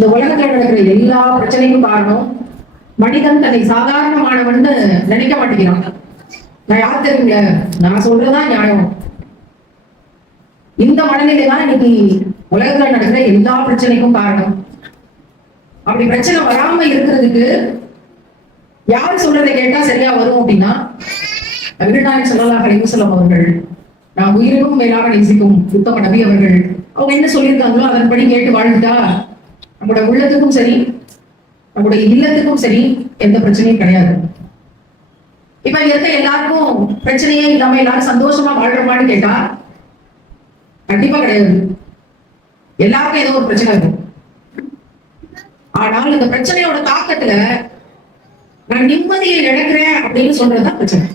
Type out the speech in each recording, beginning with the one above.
இந்த உலகத்துல நடக்கிற எல்லா பிரச்சனைக்கும் காரணம் மனிதன் தன்னை சாதாரணமானவன் நினைக்க மாட்டேங்கிறான். நான் யார் தெரியுங்க, நான் சொல்றதுதான் நியாயம். இந்த மனநிலை தான் இன்னைக்கு உலகத்துல நடக்கிற எல்லா பிரச்சனைக்கும் காரணம். அப்படி பிரச்சனை வராம இருக்கிறதுக்கு யாரு சொல்றதை கேட்டா சரியா வரும் அப்படின்னா, நபிகள் ஸல்லல்லாஹு அலைஹி வஸல்லம் அவர்கள், நான் உயிரினும் மேலாக நேசிக்கும் உத்தம நபி அவர்கள், அவங்க என்ன சொல்லியிருக்காங்களோ அதன்படி கேட்டு வாழ்ந்துட்டா நம்முடைய உள்ளத்துக்கும் சரி நம்முடைய இல்லத்துக்கும் சரி எந்த பிரச்சனையும் கிடையாது. இப்ப இருக்க எல்லாருக்கும் பிரச்சனையே இல்லாம எல்லாரும் சந்தோஷமா வாழ்றோமான்னு கேட்டா கண்டிப்பா கிடையாது. எல்லாருக்கும் ஏதோ ஒரு பிரச்சனை இருக்கும். ஆனால் இந்த பிரச்சனையோட தாக்கத்துல நான் நிம்மதியை இழக்கிறேன் அப்படின்னு சொல்றதுதான் பிரச்சனை.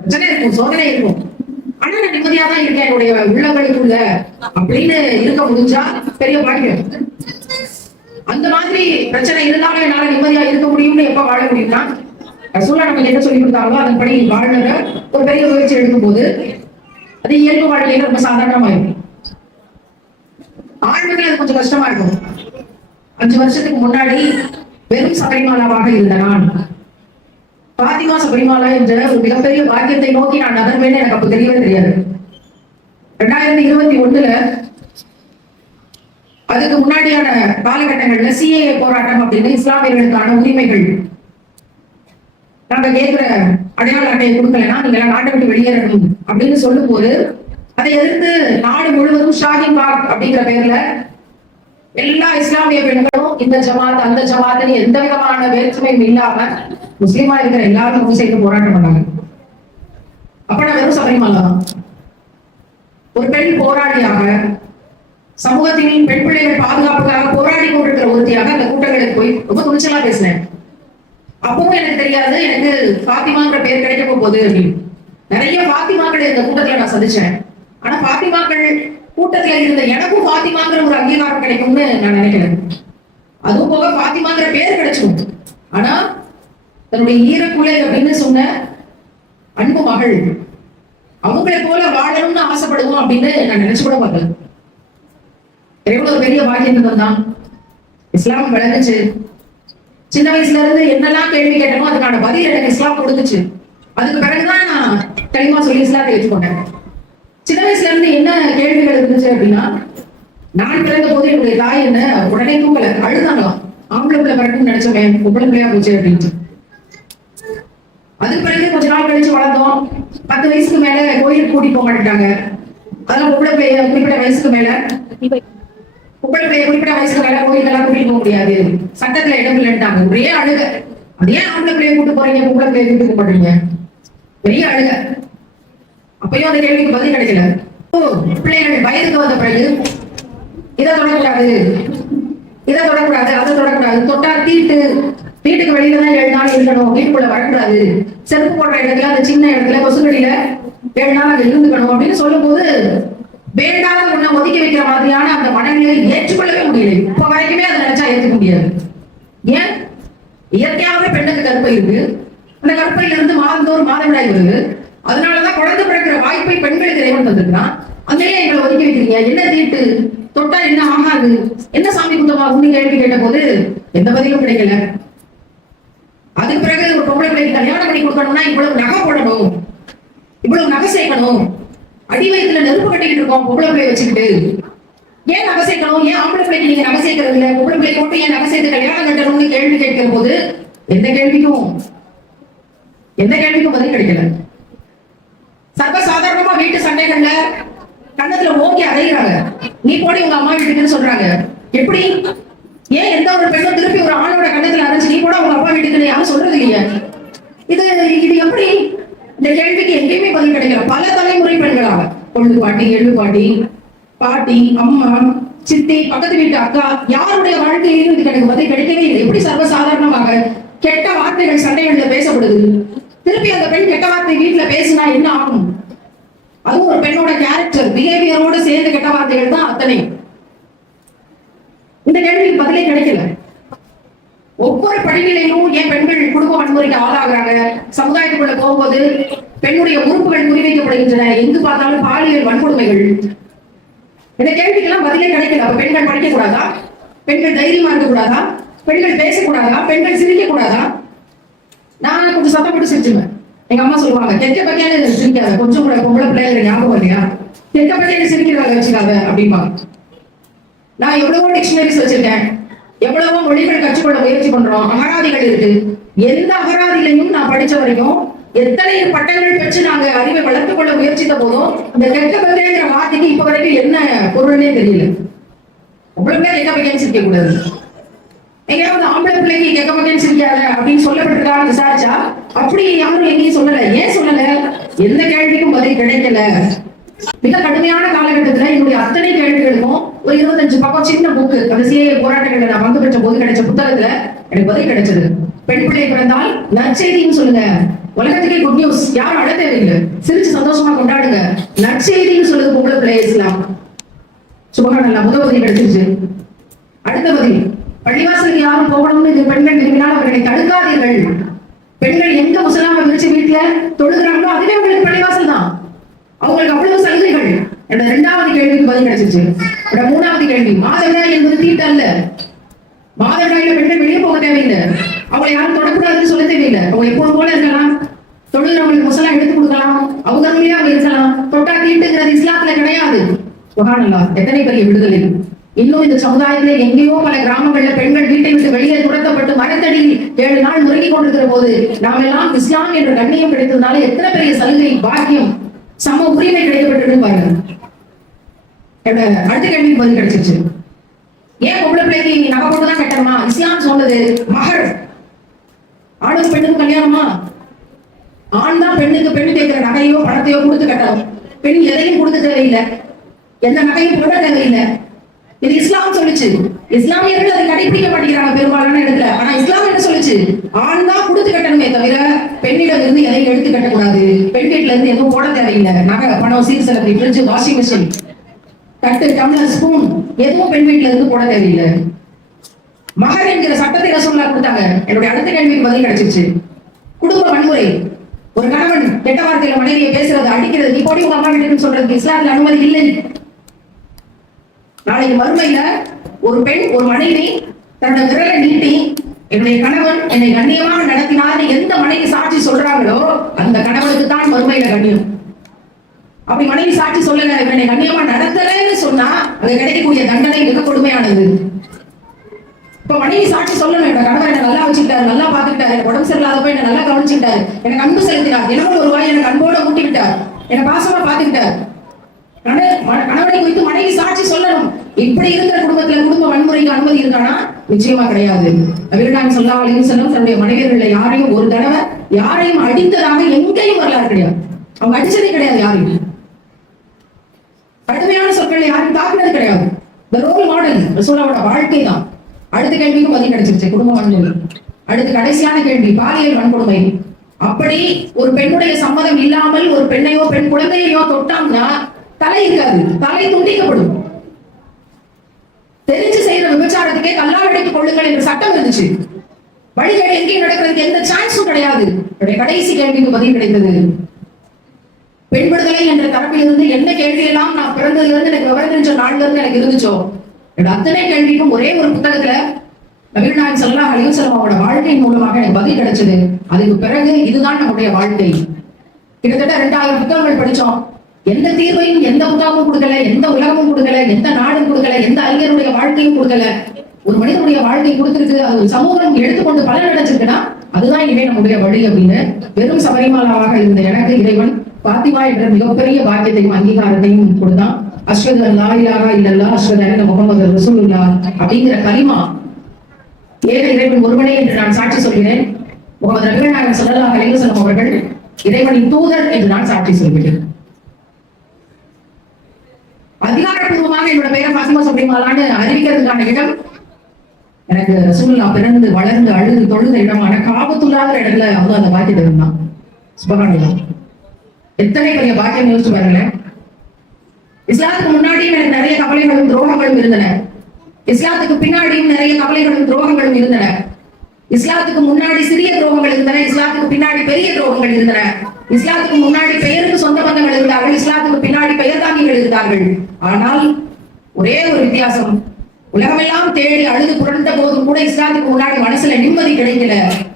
பிரச்சனை இருக்கும், சோதனை இருக்கும், ஆனா நான் நிம்மதியா தான் இருக்கேன் என்னுடைய உள்ளங்களுக்குள்ள அப்படின்னு இருக்க முடிஞ்சா பெரிய பாக்கியம். அந்த மாதிரி பிரச்சனை இருந்தாலும் என்னால நிம்மதியா இருக்க முடியும்னு எப்ப வாழ முடியும்னா, ரசூலுல்லாஹ் நமக்கு என்ன சொல்லி கொடுத்தாங்களோ அதன்படி வாழ்ற ஒரு பெரிய முயற்சி எடுக்கும் போது அது இயல்பு வாழ்க்கையில ரொம்ப சாதாரணமா இருக்கும். ஆண்மைகள் அது கொஞ்சம் கஷ்டமா இருக்கும். 5 வருஷத்துக்கு முன்னாடி வெறும் சபரிமாலாவாக இருந்த நான் பாத்திமா சபரிமாலா என்ற ஒரு மிகப்பெரிய பாக்கியத்தை நோக்கி நான் நகர்வேன்னு எனக்கு அப்ப தெரியவே தெரியாது. 2021 அதுக்கு முன்னாடியான காலகட்டங்கள்ல சிஏஏ போராட்டம் அப்படின்னு இஸ்லாமியர்களுக்கான உரிமைகள் நாங்க கேட்கிற அடையாள அட்டையை கொடுக்கலன்னா நீங்க நாட்டை விட்டு வெளியேறணும் அப்படின்னு சொல்லும் போது அதை எதிர்த்து நாடு முழுவதும் ஷாஹின் பாக் அப்படிங்கிற பேர்ல எல்லா இஸ்லாமிய பெண்களும் இந்த ஜமாத் அந்த ஜமாத் எந்த விதமான வேற்றுமையும் இல்லாம முஸ்லீமா இருக்கிற எல்லாரும் ஒன்று சேர்ந்து போராட்டம் பண்ணாங்க. அப்ப நான் வெறும் சபரிமலை தான். ஒரு பெண் போராளியாக சமூகத்தின் பெண் பிள்ளைகள் பாதுகாப்புக்காக போராடி கொண்டிருக்கிற ஒருத்தியாக அந்த கூட்டங்களுக்கு போய் ரொம்ப துணிச்சலா பேசினேன். அப்பவும் எனக்கு தெரியாது எனக்கு பாத்திமாங்கிற பேர் கிடைக்க போகுது அப்படின்னு. நிறைய பாத்திமாக்கள் இந்த கூட்டத்துல நான் சந்திச்சேன். ஆனா பாத்திமாக்கள் கூட்டத்துல இருந்த எனக்கும் பாத்திமாங்கிற ஒரு அங்கீகாரம் கிடைக்கும்னு நான் நினைக்கிறேன். அதுவும் போக பாத்திமாங்கிற பேர் கிடைச்சிடும். ஆனா தன்னுடைய ஈரக்குலை அப்படின்னு சொன்ன அன்பு மகள் அவங்களை போல வாழணும்னு ஆசைப்படுவோம் அப்படின்னு நான் நினைச்சு கூட பார்க்கல. எவ்வளவு ஒரு பெரிய பாக்கியம் தான். இஸ்லாம் விளங்குச்சு. சின்ன வயசுல இருந்து என்னெல்லாம் கேள்வி கேட்டனோ அதுக்கான பதில் எனக்கு இஸ்லாம் கொடுத்துச்சு. அதுக்கு பிறகுதான் நான் தெளிவா சொல்லி இஸ்லாத்தை ஏற்றுக்கொண்டேன். சின்ன வயசுல இருந்து என்ன கேள்விகள் இருந்துச்சு அப்படின்னா, நான் பிறந்த போது என்னுடைய தாய் என்ன உடனே தூக்கல, அழுதாங்களாம். ஆம்பளை பிள்ளை பிறகுன்னு நினைச்சோமே, பொம்பளை பிள்ளையா போச்சு அப்படின்னு. அதுக்கு பிறகு கொஞ்ச நாள் கழிச்சு வளர்ந்தோம். 10 வயசுக்கு மேல கோயிலுக்கு கூட்டிட்டு போக மாட்டாங்க. அதெல்லாம் பொம்பளை பிள்ளைய குறிப்பிட்ட வயசுக்கு மேல கோயிலெல்லாம் கூட்டிட்டு போக முடியாது, சட்டத்துல இடம் இல்லைன்ட்டாங்க. ஒரே அழுக. அதே ஆம்பளை பிள்ளைய கூட்டு போறீங்க, பொம்பளை பிள்ளைய கூட்டு போறீங்க, பெரிய அழுக. அப்பயும் அந்த கேள்விக்கு பதில் கிடைக்கல. பிள்ளைகள் வயதுக்கு வந்த பிறகு இதை தொடக்கூடாது, இதை தொடக்கூடாது, அதை தொடக்கூடாது, தொட்டா தீட்டு, வீட்டுக்கு வெளியில தான் 7 நாள் இருக்கணும், வீட்டுக்குள்ள வரக்கூடாது, செருப்பு போடுற இடத்துல அந்த சின்ன இடத்துல கொசுக்கடியில 7 நாள் அங்க இருந்துக்கணும் அப்படின்னு சொல்லும் போது வேண்டாத ஒண்ண ஒதுக்கி வைக்கிற மாதிரியான அந்த மனநிலையை ஏற்றுக்கொள்ளவே முடியல. இப்ப வரைக்குமே அதை நினைச்சா ஏற்றுக்க முடியாது. ஏன்? இயற்கையாகவே பெண்ணுக்கு கற்பை இருக்கு. அந்த கற்பையில இருந்து மாதந்தோறும் மாதவிடாய் வருது. அதனாலதான் குழந்தை பிறக்கிற வாய்ப்பை பெண்களுக்கு இறைவன் தந்திருக்கான். அங்கேயே எங்களை ஒதுக்கி வைக்கிறீங்க, என்ன தீட்டு, தொட்டா என்ன ஆகாது, என்ன சாமி குத்தமாகும் கேள்வி கேட்ட போது எந்த பதிலும் கிடைக்கல. அதுக்கு பிறகு ஒரு பொம்பளை பிள்ளைக்கு கல்யாணம் பண்ணி கொடுக்கணும்னா இவ்வளவு நகை போடணும், இவ்வளவு நகை சேர்க்கணும், அடி வயிற்றுல நெருப்பு கட்டிக்கிட்டு இருக்கோம் பொம்பளை பிள்ளை வச்சுக்கிட்டு, ஏன் நகை சேர்க்கணும், ஏன் ஆம்பளை பிள்ளைக்கு நீங்க நகை சேர்க்கறது இல்ல, பொம்பளை பிள்ளை போட்டு ஏன் நகை சேர்த்து கல்யாணம் கட்டணும்னு கேள்வி கேட்கிற போது எந்த கேள்விக்கும் பதில் கிடைக்கல. சர்வசாதாரணமா வீட்டு சண்டைகள்ல கண்ணத்துல ஓங்கி அடைகிறாங்க. நீ போடி உங்க அம்மா வீட்டுக்குன்னு சொல்றாங்க. எப்படி? ஏன் எந்த ஒரு பெண்ணும் திருப்பி ஒரு ஆணோட கண்ணத்துல அரைச்சு நீ கூட உங்க அப்பா வீட்டுக்குன்னு யாரும் சொல்றது இல்லையா? இது எப்படி? இந்த கேள்விக்கு எங்கேயுமே பதில் கிடைக்கல. பல தலைமுறை பெண்களாக பொழுது பாட்டி, எழுது பாட்டி, பாட்டி, அம்மா, சித்தி, பக்கத்து வீட்டு அக்கா, யாருடைய வாழ்க்கையிலும் இது எனக்கு பதில் கிடைக்கவே இல்லை. எப்படி சர்வசாதாரணமாக கெட்ட வார்த்தைகள் சண்டைகள்ல பேசப்படுது? திருப்பி அந்த பெண் கெட்ட வார்த்தை வீட்டுல பேசினா என்ன ஆகும்? அதுவும் ஒரு பெண்ணோட கேரக்டர் பிஹேவியரோட சேர்ந்த கெட்ட வார்த்தைகள் தான் அத்தனை. இந்த கேள்விக்கு பதிலே கிடைக்கல. ஒவ்வொரு படிநிலையிலும் ஏன் பெண்கள் குடும்ப வன்முறைக்கு ஆளாகிறாங்க? சமுதாயத்துக்குள்ள போகும்போது பெண்ணுடைய உறுப்புகள் குறிவைக்கப்படுகின்றன. எங்கு பார்த்தாலும் பாலியல் வன்கொடுமைகள். இந்த கேள்விக்கெல்லாம் பதிலே கிடைக்கல. அப்ப பெண்கள் படிக்க கூடாதா? பெண்கள் தைரியமா இருக்க கூடாதா? பெண்கள் பேசக்கூடாதா? பெண்கள் சிரிக்க கூடாதா? நான் கொஞ்சம் சத்தம் போட்டு சிரிச்சுவேன். எங்க அம்மா சொல்லுவாங்க, கெட்ட பக்கையான சிரிக்காத, கொஞ்சம் கூட பொம்பளை பிள்ளைங்க ஞாபகம் இல்லையா, கெட்ட பக்கையான சிரிக்கிறவங்க வச்சுக்காத அப்படிமா. நான் எவ்வளவோ டிக்ஷனரிஸ் வச்சிருக்கேன், எவ்வளவோ மொழிகள் கற்றுக்கொள்ள முயற்சி பண்றோம், அகராதிகள் இருக்கு. எந்த அகராதிலையும் நான் படிச்ச வரைக்கும் எத்தனை பட்டங்கள் பெற்று நாங்க அறிவை வளர்த்துக் கொள்ள முயற்சித்த போதும் இந்த கெட்ட பக்கைங்கிற வார்த்தைக்கு இப்ப வரைக்கும் என்ன பொருள்னே தெரியல. அவ்வளவு பேர் கெட்ட பக்கைன்னு சிரிக்க கூடாது. எங்கேயாவது ஆம்பளை பிள்ளைக்கு கெட்ட பக்கைன்னு சிரிக்காத அப்படின்னு சொல்லப்பட்டிருக்கான்னு விசாரிச்சா அப்படி யாரும் எங்கேயும் சொல்லல. ஏன் சொல்லல? எந்த கேள்விக்கும் பதில் கிடைக்கல. மிக கடுமையான காலகட்டத்துல என்னுடைய அத்தனை கேள்விகளுக்கும் ஒரு 25 பக்கம் சின்ன புக்கு, அந்த சிஏஏ போராட்டங்கள்ல நான் பங்கு பெற்ற போது கிடைச்ச புத்தகத்துல எனக்கு பதில் கிடைச்சது. பெண் பிள்ளை பிறந்தால் நற்செய்தின்னு சொல்லுங்க, உலகத்துக்கே குட் நியூஸ், யாரும் அழ தேவையில்லை, சிரிச்சு சந்தோஷமா கொண்டாடுங்க, நற்செய்தின்னு சொல்லுது பொம்பளை பிள்ளை இஸ்லாம். சுபஹானல்லாஹ், முதல் பதில் கிடைச்சிருச்சு. அடுத்த பதில், பள்ளிவாசலுக்கு யாரும் போகணும்னு இது பெண்கள் விரும்பினால் அவர்களை தடுக்காதீர்கள். பெண்கள் எங்க முசலாம விரிச்சு வீட்டுல தொழுகிறாங்களோ அதுவே அவங்களுக்கு பள்ளிவாசல் தான், அவங்களுக்கு அவ்வளவு சலுகைகள். என்னோட 2வது கேள்விக்கு பதில் கிடைச்சிருச்சு. 3வது கேள்வி, மாதவிடாய் என்பது தீட்டு அல்ல. மாதவிடாயில பெண்கள் வெளியே போக தேவையில்லை, அவங்களை யாரும் தொடக்கூடாதுன்னு சொல்ல தேவையில்லை. அவங்க எப்போது போல இருக்கலாம், தொழுகிறவங்களுக்கு முசலாம் எடுத்து கொடுக்கலாம், அவங்க வழியா அவங்க இருக்கலாம். தொட்டா தீட்டுங்கிறது இஸ்லாத்துல கிடையாது. சுபஹானல்லாஹ், எத்தனை பெரிய விடுதலை. இன்னும் இந்த சமுதாயத்திலே எங்கேயோ பல கிராமங்கள்ல பெண்கள் வீட்டை விட்டு வெளியே துரத்தப்பட்டு மரத்தடியில் 7 நாள் முறுகி கொண்டிருக்கிற போது நாம் எல்லாம் இஸ்லாம் என்ற கண்ணியம் கிடைத்ததுனால எத்தனை பெரிய சலுகை, பாக்கியம், சம உரிமை கிடைக்கப்பட்டிருக்கு பாருங்க. அடுத்த கேள்விக்கு பதில் கிடைச்சிருச்சு. ஏன் பொம்பளை பிள்ளைக்கு நகை போட்டுதான் கட்டணுமா? இஸ்லாம் சொன்னது மகர், ஆணுக்கு பெண்ணுக்கு கல்யாணமா? ஆண் தான் பெண்ணுக்கு பெண்ணு கேட்கிற நகையோ பணத்தையோ கொடுத்து கட்டணும். பெண் எதையும் கொடுக்க தேவையில்லை, எந்த நகையும் போட தேவையில்லை. இது இஸ்லாம் சொல்லுச்சு. இஸ்லாமியர்கள் அதை கடைபிடிக்க மாட்டேங்கிறாங்க பெரும்பாலான இடத்துல. ஆனா இஸ்லாம் என்ன சொல்லுச்சு? ஆண் தான் கொடுத்து கட்டணுமே தவிர பெண்ணிடம் இருந்து எதையும் எடுத்து கட்டக்கூடாது. பெண் வீட்டுல இருந்து எதுவும் போட தேவையில்லை. நகை, பணம், சீர் செலவு, ஃப்ரிட்ஜ், வாஷிங் மிஷின், தட்டு, டம்ளர், ஸ்பூன் எதுவும் பெண் வீட்டுல இருந்து போட தேவையில்லை. மகர் என்கிற சட்டத்தை ரசூலுல்லாஹ் கொடுத்தாங்க. என்னுடைய அடுத்த கேள்விக்கு பதில் கிடைச்சிருச்சு. குடும்ப வன்முறை, ஒரு கணவன் கெட்ட வார்த்தையில மனைவியை பேசுறது, அடிக்கிறது, நீ போடி உங்க அம்மா வீட்டுன்னு சொல்றதுக்கு இஸ்லாத்துல அனுமதி இல்லை. நாளைக்கு மறுமையில ஒரு பெண், ஒரு மனைவி தன்னோட விரலை நீட்டி என்னுடைய கணவன் என்னை கண்ணியமாக நடத்தினார் எந்த மனைவி சாட்சி சொல்றாங்களோ அந்த கணவனுக்கு தான் மறுமையில கண்ணியம். அப்படி மனைவி சாட்சி சொல்லல, என்னை கண்ணியமா நடத்தலன்னு சொன்னா அது கிடைக்கக்கூடிய தண்டனை மிக கொடுமையானது. இப்ப மனைவி சாட்சி சொல்லணும், என்னோட கணவர் என்ன நல்லா வச்சுக்கிட்டாரு, நல்லா பாத்துக்கிட்டாரு, எனக்கு உடம்பு சரியில்லாதப்ப என்ன நல்லா கவனிச்சுக்கிட்டாரு, எனக்கு அன்பு செலுத்தினார், தினமும் ஒரு வாய் எனக்கு அன்போட ஊட்டி விட்டார், என்னை பாசமா பாத்துக்கிட்டார். கணவனை குறித்து மனைவி சாட்சி சொல்லணும். இப்படி இருக்கிற குடும்பத்துல குடும்ப வன்முறைக்கு அனுமதி இருக்கானா? நிச்சயமா கிடையாது. நபிகள் ஸல்லல்லாஹு அலைஹி வஸல்லம் தன்னுடைய மனைவியர்கள யாரையும் ஒரு தடவை யாரையும் அடித்ததாக எங்கேயும் வரலாறு கிடையாது. அவங்க அடிச்சதே கிடையாது யாரையும். கடுமையான சொற்களை யாரும் தாக்குனது கிடையாது. இந்த ரோல் மாடல் ரசூலுல்லாஹோட வாழ்க்கை தான். அடுத்த கேள்விக்கும் பதில் கிடைச்சிருச்சு, குடும்ப வன்முறை. அடுத்து கடைசியான கேள்வி, பாலியல் வன்கொடுமை. அப்படி ஒரு பெண்ணுடைய சம்மதம் இல்லாமல் ஒரு பெண்ணையோ பெண் குழந்தையோ தொட்டாங்கன்னா தலை இருக்காது, தலை துண்டிக்கப்படும். தெரிஞ்சு செய்யற விபச்சாரத்துக்கே கல்லால் அடைத்துக் கொள்ளுங்கள் என்ற சட்டம் இருந்துச்சு. வழிகள் எங்கேயும் நடக்கிறதுக்கு எந்த சான்ஸும் கிடையாது. கடைசி கேள்விக்கு பதில் கிடைத்தது. பெண் விடுதலை என்ற தரப்பிலிருந்து என்ன கேள்வி எல்லாம் நான் பிறந்ததுல இருந்து எனக்கு விவரம் தெரிஞ்ச நாள்ல இருந்து எனக்கு இருந்துச்சோ அத்தனை கேள்விக்கும் ஒரே ஒரு புத்தகத்துல நபிகள் நாயகம் ஸல்லல்லாஹு அலைஹி வஸல்லம் அவரோட வாழ்க்கையின் மூலமாக எனக்கு பதில் கிடைச்சது. அதுக்கு பிறகு இதுதான் நம்முடைய வாழ்க்கை. கிட்டத்தட்ட 2000 புத்தகங்கள் படிச்சோம். எந்த தீர்வையும் எந்த புத்தகமும் கொடுக்கல, எந்த உலகமும் கொடுக்கல, எந்த நாடும் கொடுக்கல, எந்த அறிஞருடைய வாழ்க்கையும் கொடுக்கல. ஒரு மனிதனுடைய வாழ்க்கை கொடுத்திருக்கு, அது ஒரு சமூகம் எடுத்துக்கொண்டு பலன் அடைச்சிருக்குன்னா அதுதான் இனிமே நம்முடைய வழி அப்படின்னு வெறும் சபரிமாலாவாக இருந்த எனக்கு இறைவன் பாத்திமா என்ற மிகப்பெரிய பாக்கியத்தையும் அங்கீகாரத்தையும் கொடுத்தான். அஷ்ஹது அல்லா இலாஹா இல்லல்லாஹ் அஷ்ஹது அன்ன முஹம்மது ரசூலுல்லாஹ் அப்படிங்கிற கலிமா, ஏக இறைவன் ஒருவனே என்று நான் சாட்சி சொல்கிறேன். முஹம்மது நபிகள் நாயகம் ஸல்லல்லாஹு அலைஹி வஸல்லம் அவர்கள் இறைவனின் தூதர் என்று நான் சாட்சி சொல்கிறேன். அதிகாரப்பூர்வமாக என்னோட பெயரை பாத்திமா சபரிமாலான்னு அறிவிக்கிறதுக்கான இடம் எனக்கு ரசூலுல்லாஹ் பிறந்து வளர்ந்து அழுது தொழுத இடமான காபத்துல்லாஹ்ங்கிற இடத்துல அவங்க அந்த பாக்கியத்தை இருந்தான். சுபஹானல்லாஹ், எத்தனை பெரிய பாக்கியம் யோசிச்சு பாருங்களேன். இஸ்லாத்துக்கு முன்னாடியும் எனக்கு நிறைய கவலைகளும் துரோகங்களும் இருந்தன. இஸ்லாத்துக்கு பின்னாடியும் நிறைய கவலைகளும் துரோகங்களும் இருந்தன. இஸ்லாத்துக்கு முன்னாடி சிறிய துரோகங்கள் இருந்தன, இஸ்லாத்துக்கு பின்னாடி பெரிய துரோகங்கள் இருந்தன. இஸ்லாத்துக்கு முன்னாடி பெயருக்கு சொந்த பந்தங்கள் இருந்தார்கள், இஸ்லாத்துக்கு பின்னாடி பெயர் தாங்கிகள் இருந்தார்கள். ஆனால் ஒரே ஒரு வித்தியாசம், உலகமெல்லாம் தேடி அழுது புரண்ட போதும் கூட இஸ்லாத்துக்கு முன்னாடி மனசுல நிம்மதி கிடைக்கல.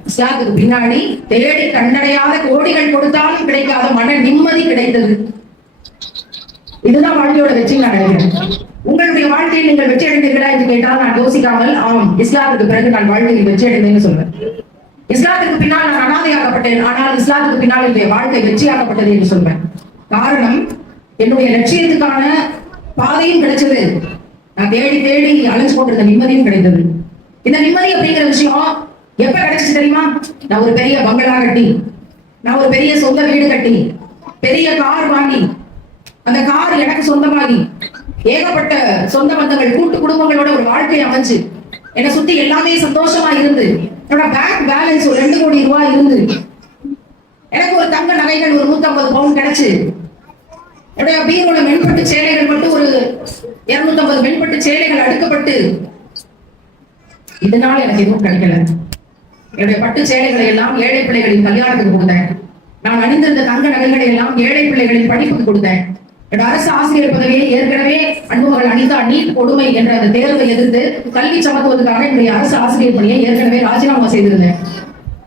இஸ்லாத்துக்கு பின்னாடி தேடி கண்டடையாத கோடிகள் கொடுத்தாலும் கிடைக்காத மன நிம்மதி கிடைத்தது. இதுதான் வாழ்க்கையோட வெற்றி நான் நினைக்கிறேன். உங்களுடைய வாழ்க்கையில் நீங்கள் வெற்றி அடைந்தீர்களா என்று கேட்டால் நான் யோசிக்காமல் ஆம், இஸ்லாத்துக்கு பிறகு நான் வாழ்க்கையில் வெற்றி அடைந்தேன்னு சொல்றேன். இஸ்லாத்துக்கு பின்னால் நான் அனாதையாக்கப்பட்டேன், ஆனால் இஸ்லாத்துக்கு பின்னால் என்னுடைய வாழ்க்கை வெற்றியாக்கப்பட்டது என்று சொல்வேன். காரணம், என்னுடைய லட்சியத்துக்கான பாதையும் கிடைச்சது, நான் தேடி தேடி அலைஞ்சு போட்டிருந்த நிம்மதியும் கிடைத்தது. இந்த நிம்மதி அப்படிங்கிற விஷயம் எப்ப கிடைச்சிச்சு தெரியுமா? நான் ஒரு பெரிய பங்களா கட்டி, நான் ஒரு பெரிய சொந்த வீடு கட்டி, பெரிய கார் வாங்கி, அந்த கார் எனக்கு சொந்தமாகி, ஏகப்பட்ட சொந்த பந்தங்கள் கூட்டு குடும்பங்களோட ஒரு வாழ்க்கை அமைஞ்சு, என்னை சுத்தி எல்லாமே சந்தோஷமா இருந்து, என்னோட பேங்க் பேலன்ஸ் ஒரு 2 கோடி ரூபாய் இருந்து, எனக்கு ஒரு தங்க நகைகள் ஒரு 150 பவுன் கிடைச்சு, என்னுடைய பீரோட மென்பட்டு சேலைகள் மட்டும் ஒரு 250 மென்பட்டு சேலைகள் அடுக்கப்பட்டு, இதனால எனக்கு எதுவும் கிடைக்கல. என்னுடைய பட்டு சேலைகளை எல்லாம் ஏழை பிள்ளைகளின் கல்யாணத்துக்கு கொடுத்தேன். நான் அணிந்திருந்த தங்க நகைகளை எல்லாம் ஏழை பிள்ளைகளின் படிப்புக்கு கொடுத்தேன். என்னோட அரசு ஆசிரியர் பதவியை ஏற்கனவே அன்புமகள் அனிதா நீட் கொடுமை என்ற அந்த தேர்வை எதிர்த்து கல்வி சமத்துவத்துக்காக என்னுடைய அரசு ஆசிரியர் பணியை ஏற்கனவே ராஜினாமா செய்திருந்தேன்.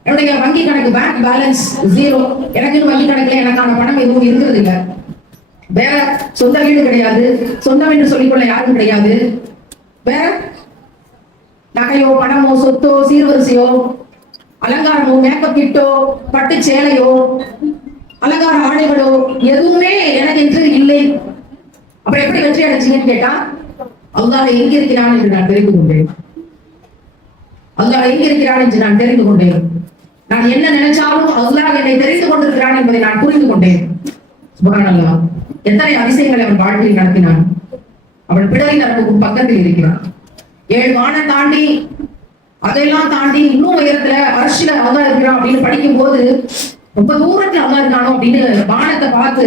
என்னுடைய வங்கி கணக்கு பேங்க் பேலன்ஸ் 0. எனக்கு வங்கி கணக்குல எனக்கான பணம் எதுவும் இருந்தது இல்லை. வேற சொந்த வீடு கிடையாது, சொந்தம் என்று சொல்லிக்கொள்ள யாரும் கிடையாது. வேற நகையோ பணமோ சொத்தோ சீர்வரிசையோ அலங்காரமோ மேக்கப் கிட்டோ பட்டு சேலையோ அலங்கார ஆடைகளோ எதுவுமே எனக்கு என்று இல்லை. அப்ப எப்படி வெற்றி அடைச்சீங்கன்னு கேட்டா, அல்லாஹ் எங்க இருக்கிறான் என்று நான் தெரிந்து கொண்டேன். அல்லாஹ் எங்க இருக்கிறான் என்று நான் தெரிந்து கொண்டேன். நான் என்ன நினைச்சாலும் அல்லாஹ் என்னை தெரிந்து கொண்டிருக்கிறான் என்பதை நான் புரிந்து கொண்டேன். சுப்ஹானல்லாஹ், எத்தனை அதிசயங்களை அவன் வாழ்க்கையில் நடத்தினான். அவன் பிடரி நரம்புக்கும் பக்கத்தில் இருக்கிறான். 7 வானம் தாண்டி, அதையெல்லாம் தாண்டி இன்னும் உயரத்துல அரசியல அல்லாஹ் இருக்கிறான் அப்படின்னு படிக்கும் போது, ரொம்ப தூரத்துல அல்லாஹ் இருக்கானோ அப்படின்னு வானத்தை பார்த்து,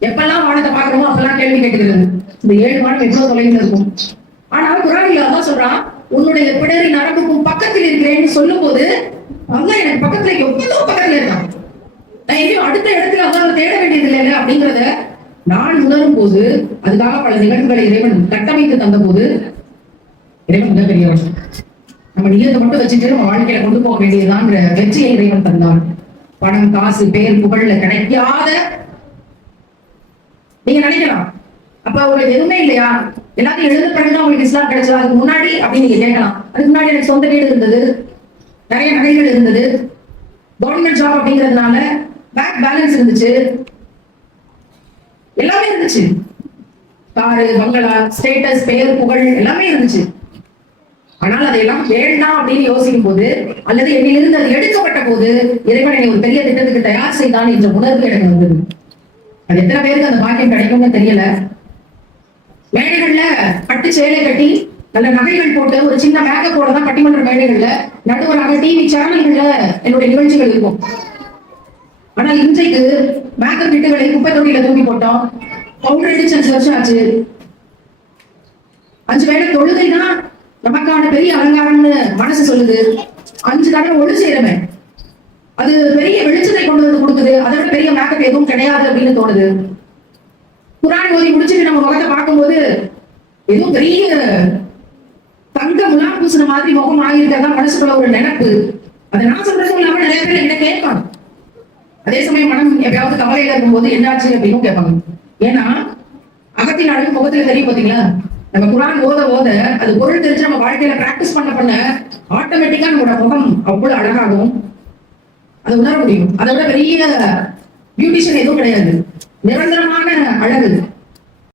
எப்பெல்லாம் வானத்தை பார்க்கணுமோ அப்பெல்லாம் கேள்வி கேட்கிறது, இந்த 7 வானம் எவ்வளவு தொலைவில் இருக்கும். ஆனா குர்ஆனில் அல்லாஹ் சொல்றான், உன்னுடைய பிடரி நரம்புக்கும் பக்கத்தில் இருக்கிறேன்னு சொல்லும் போது அல்லாஹ் எனக்கு பக்கத்துல எவ்வளவு பக்கத்துல இருக்கான். நான் எங்கேயும் அடுத்த இடத்துல அல்லாஹ் தேட வேண்டியது இல்லை அப்படிங்கிறத நான் உணரும் போது, அதுக்காக பல நிகழ்வுகளை இறைவன் கட்டமைத்து தந்த போது, இறைவன் மிக பெரியவன். நம்ம நியத்தை மட்டும் வச்சுட்டு நம்ம வாழ்க்கையில கொண்டு போக வேண்டியதுதான் வெற்றியை இறைவன் தந்தான். பணம் காசு பேர் புகழ்ல கிடைக்காத நீங்க நினைக்கலாம், அப்ப உங்களுக்கு எதுவுமே இல்லையா, எல்லாத்தையும் எழுத பிறகுதான் உங்களுக்கு இஸ்லாம் கிடைச்சதா, அதுக்கு முன்னாடி அப்படின்னு நீங்க கேட்கலாம். அதுக்கு முன்னாடி எனக்கு சொந்த வீடு இருந்தது, நிறைய நகைகள் இருந்தது, கவர்மெண்ட் ஜாப் அப்படிங்கிறதுனால பேங்க் பேலன்ஸ் இருந்துச்சு, எல்லாமே இருந்துச்சு, காரு பங்களா ஸ்டேட்டஸ் பேர் புகழ் எல்லாமே இருந்துச்சு. ஆனால் அதையெல்லாம் வேண்டாம் அப்படின்னு யோசிக்கும் போது, அல்லது என்னிலிருந்து அது எடுக்கப்பட்ட போது, இறைவன் என்னை ஒரு பெரிய திட்டத்துக்கு தயார் செய்தான் என்ற உணர்வு எனக்கு வந்தது. அது எத்தனை பேருக்கு அந்த பாக்கியம் கிடைக்கும்னு தெரியல. மேடைகள்ல பட்டு சேலை கட்டி நல்ல நகைகள் போட்டு ஒரு சின்ன மேக்கப்போட தான் பட்டிமன்ற மேடைகள்ல நடுவராக டிவி சேனல்கள்ல என்னுடைய நிகழ்ச்சிகள் இருக்கும். ஆனால் இன்றைக்கு மேக்கப் வீட்டுகளை குப்பை தொட்டியில தூக்கி போட்டோம், பவுடர் அடிச்சு 5 வருஷம் ஆச்சு. 5 வேளை தொழுகைதான் நமக்கான பெரிய அலங்காரம்னு மனசு சொல்லுது. 5 தடவை ஒழு செய்யறமே அது பெரிய வெளிச்சத்தை கொண்டு வந்து கொடுக்குது, அதை விட பெரிய மேக்கப் எதுவும் கிடையாது அப்படின்னு தோணுது. குர்ஆன் ஓதி முடிச்சுட்டு நம்ம முகத்தை பார்க்கும்போது எதுவும் பெரிய தங்க முலாம் பூசின மாதிரி முகம் ஆகியிருக்கிறதா மனசுக்குள்ள ஒரு நினைப்பு. அதை நான் சொல்றதும் இல்லாம நிறைய பேர் என்ன கேட்பாங்க. அதே சமயம் மனம் எப்பயாவது கவலையில இருக்கும்போது என்னாச்சு அப்படின்னு கேட்பாங்க. ஏன்னா அகத்தின் அழகு முகத்துல தெரியும் பாத்தீங்களா. நம்ம குர்ஆன் ஓத ஓத அது பொருள் தெரிஞ்சு நம்ம வாழ்க்கையில பிராக்டிஸ் பண்ண ஆட்டோமேட்டிக்கா நம்மளோட முகம் அவ்வளவு அழகாகும், அதை உணர முடியும். அதை விட பெரிய பியூட்டிஷியன் எதுவும் கிடையாது, நிரந்தரமான அழகு.